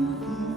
you.